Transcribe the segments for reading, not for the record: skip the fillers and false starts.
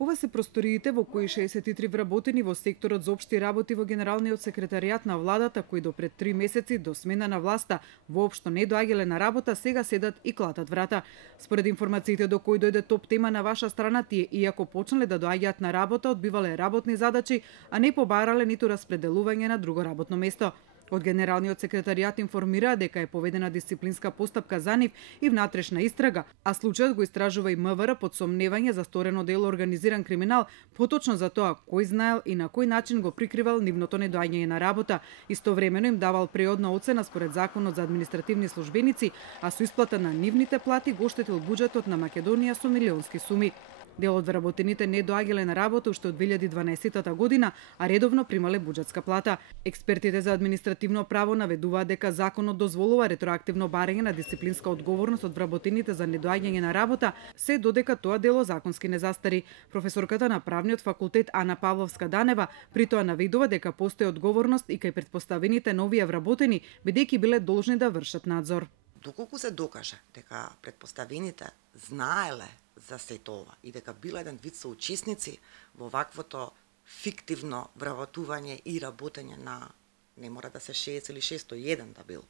Ова се просториите во кои 63 вработени во секторот за општи работи во Генералниот секретаријат на владата, кои до пред 3 месеци до смена на власта воопшто не доаѓале на работа, сега седат и клатат врата. Според информациите до кои дојде топ тема на ваша страна, тие иако почнале да доаѓаат на работа, одбивале работни задачи, а не побарале ниту распределување на друго работно место. Од Генералниот секретаријат информира дека е поведена дисциплинска постапка за нив и внатрешна истрага, а случајот го истражува и МВР под сомневање за сторено дело организиран криминал, поточно за тоа кој знаел и на кој начин го прикривал нивното недоаѓање на работа. Истовремено им давал преодна оцена според Законот за административни службеници, а со исплата на нивните плати го оштетил буџетот на Македонија со милионски суми. Дел од вработените не доаѓале на работа уште од 2012 година, а редовно примале буџетска плата. Експертите за административно право наведуваат дека законот дозволува ретроактивно барање на дисциплинска одговорност од вработените за недоаѓање на работа, се додека тоа дело законски не застари. Професорката на правниот факултет Ана Павловска-Данева при тоа наведува дека постои одговорност и кај претпоставените на овие вработени, бидејќи биле должни да вршат надзор. Доколку се докаже дека претпоставените знаеле за сето ова и дека била еден вид соучесници во ваквото фиктивно вработување и работење на, не мора да се 6 или 601 да бил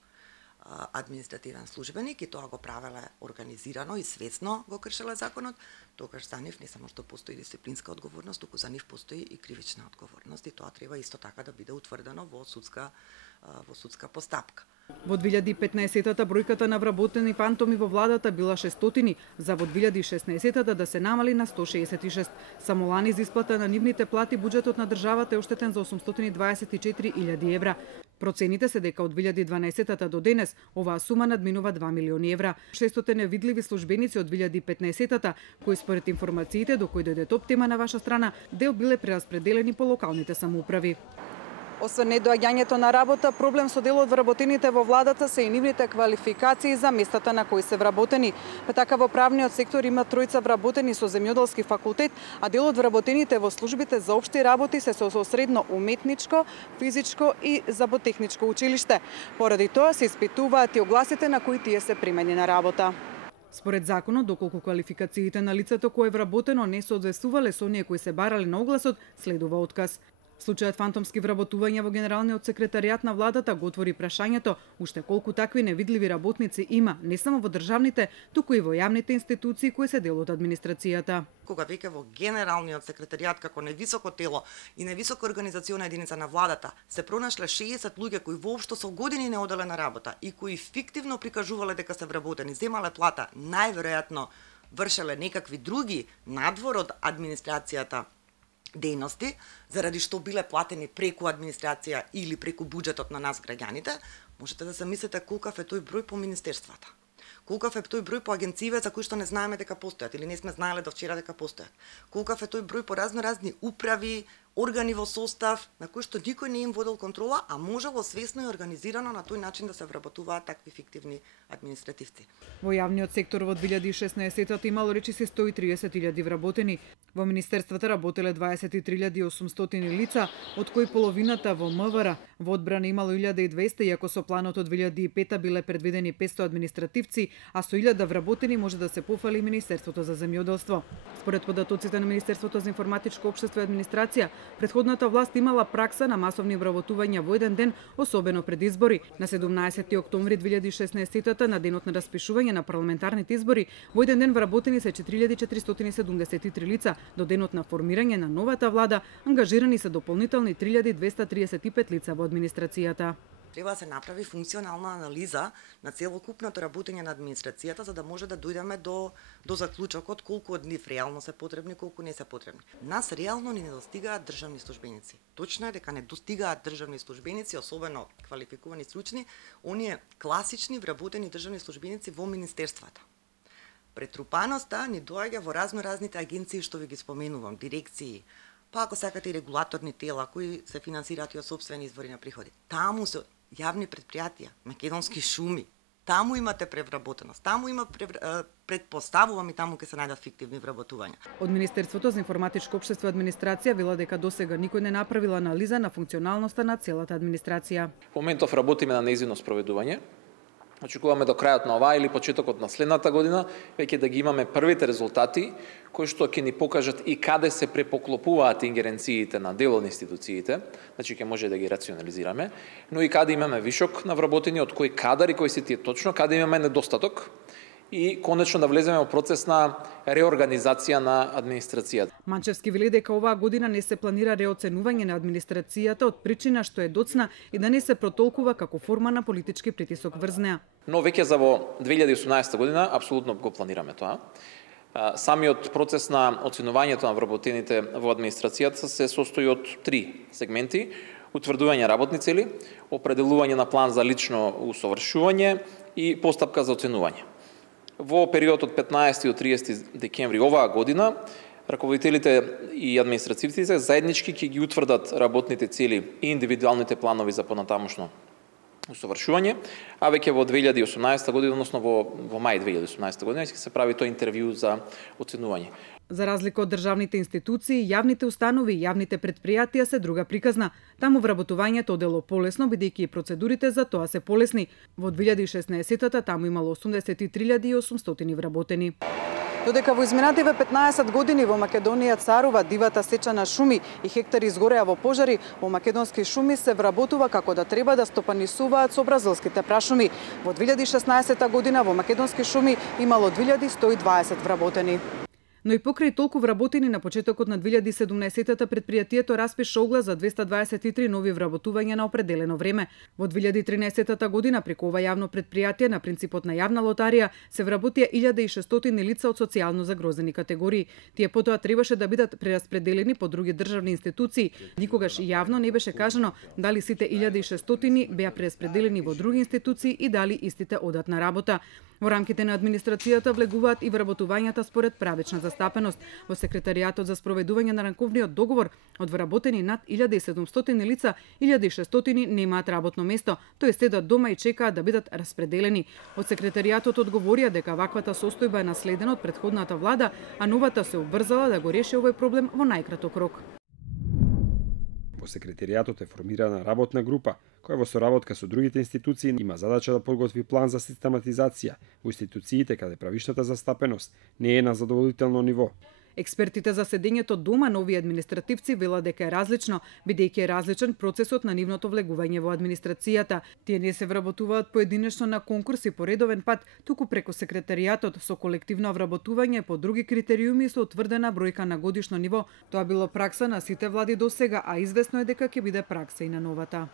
административен службеник и тоа го правеле организирано и свесно го кршеле законот, тогаш за нив не само што постои дисциплинска одговорност, туку за нив постои и кривична одговорност и тоа треба исто така да биде утврдено во судска постапка. Во 2015-та бројката на вработени фантоми во владата била 600, за во 2016-та да се намали на 166. Само лани за исплата на нивните плати буџетот на државата е оштетен за 824.000 евра. Процените се дека од 2012-та до денес оваа сума надминува 2 милиони евра. 600 невидливи службеници од 2015-та, кои според информациите до кои дојде топ тема на ваша страна, дел биле прераспределени по локалните самоуправи. Освен недоаѓањето на работа, проблем со дел од вработените во владата се и нивните квалификации за местата на кои се вработени. Па така во правниот сектор има тројца вработени со земјоделски факултет, а дел од вработените во службите за општи работи се со средно уметничко, физичко и заботехничко училиште. Поради тоа се испитуваат и огласите на кои тие се примени на работа. Според законот, доколку квалификациите на лицето кое е вработено не соодветствувале со оние кои се барале на огласот, следува отказ. Случајот фантомски вработувања во Генералниот секретаријат на владата го отвори прашањето уште колку такви невидливи работници има, не само во државните, туку и во јавните институции кои се дел од администрацијата. Кога веќе во Генералниот секретаријат како невисоко тело и невисока организациона единица на владата се пронашле 60 луѓе кои воопшто со години не оделе на работа и кои фиктивно прикажувале дека се вработени, земале плата, најверојатно вршеле некакви други надвор од администрацијата дејности, заради што биле платени преку администрација или преку буџетот на нас граѓаните, можете да се мислите колкав е тој број по министерствата. Колкав е тој број по агенциите за кои што не знаеме дека постојат или не сме знаеле до вчера дека постојат. Колкав е тој број по разни управи, органи во состав на кои што никој не им водел контрола, а можело свесно и организирано на тој начин да се вработуваат такви фиктивни административци. Во јавниот сектор во 2016-та имало речиси 130.000 вработени. Во министерствата работеле 23.800 лица, од кои половината во МВР. Во одбрана имало 1.200, иако со планот од 2005 биле предвидени 500 административци, а со 1.000 вработени може да се пофали и Министерството за земјоделство. Според податоците на Министерството за информатичко општество и администрација, претходната власт имала пракса на масовни вработувања во еден ден, особено пред избори. На 17 октомври 2016 на денот на распишување на парламентарните избори, во еден ден вработени се 4.473 лица. До денот на формирање на новата влада, ангажирани се дополнителни 3.235 лица во администрацијата. Треба да се направи функционална анализа на целокупното работење на администрацијата за да може да дојдеме до заклучокот колку од нив реално се потребни, колку не се потребни. Нас реално не достигаат државни службеници. Точно е дека не достигаат државни службеници, особено квалификувани стручни, оние класични вработени државни службеници во министерствата. Претрупаноста ни доаѓа во разните агенции што ви ги споменувам, дирекции, па ако сакате и регулаторни тела кои се финансираат и од сопствени извори на приходи. Таму се јавни предпријатија, македонски шуми, таму имате превработеност, таму има предпоставувам и таму ќе се најдат фиктивни вработувања. Од Министерството за информатичко општество и администрација вела дека досега никој не направила анализа на функционалноста на целата администрација. Во моментов работиме на нејзино спроведување. Очекуваме до крајот на оваа или почетокот на следната година веќе да ги имаме првите резултати кои што ќе ни покажат и каде се препоклопуваат ингеренциите на дел од институциите, значи ќе може да ги рационализираме, но и каде имаме вишок на вработени, од кои кадари, кои се тие точно, каде имаме недостаток и конечно да влеземе во процес на реорганизација на администрацијата. Манчевски вели дека оваа година не се планира реоценување на администрацијата од причина што е доцна и да не се протолкува како форма на политички притисок врз неа. Но веќе за во 2018 година апсолутно го планираме тоа. Самиот процес на оценувањето на вработените во администрацијата се состои од 3 сегменти: утврдување работни цели, определување на план за лично усовршување и постапка за оценување. Во период од 15 до 30 декември оваа година, раководителите и административците заеднички ќе ги утврдат работните цели и индивидуалните планови за понатамошно усовршување, а веќе во 2018 година, односно во мај 2018 година, ќе се прави тој интервју за оценување. За разлика од државните институции, јавните установи и јавните предпријатија се друга приказна. Таму вработувањето одело полесно, бидејќи и процедурите за тоа се полесни. Во 2016-та таму имало 83.800 вработени. Додека во изминативе 15 години во Македонија царува дивата сеча на шуми и хектари изгореа во пожари, во македонски шуми се вработува како да треба да стопанисуваат со бразилските прашуми. Во 2016 година во македонски шуми имало 2120 вработени. Но и покрај толку вработени на почетокот на 2017-та предпријатието распиша оглас за 223 нови вработувања на определено време. Во 2013 година преку ова јавно предпријатие на принципот на јавна лотарија се вработија 1600 лица од социјално загрозени категории. Тие потоа требаше да бидат прераспределени по други државни институции. Никогаш јавно не беше кажано дали сите 1600 беа прераспределени во други институции и дали истите одат на работа. Во рамките на администрацијата влегуваат и вработувањата според правечна застапеност. Во секретаријатот за спроведување на ранковниот договор од вработени над 1700 лица, 1600 немаат работно место, тоест седат дома и чекаат да бидат распределени. Од секретаријатот одговорија дека ваквата состојба е наследена од претходната влада, а новата се обрзала да го реши овој проблем во најкраток рок. Во секретаријатот е формирана работна група, која во соработка со другите институции има задача да подготви план за систематизација во институциите каде правишната застапеност не е на задоволително ниво. Експертите за седењето дома на овие административци велат дека е различно, бидејќи е различен процесот на нивното влегување во администрацијата. Тие не се вработуваат поединечно на конкурси по редовен пат, туку преку секретаријатот со колективно вработување по други критериуми со утврдена бројка на годишно ниво. Тоа било пракса на сите влади досега, а известно е дека ќе биде пракса и на новата.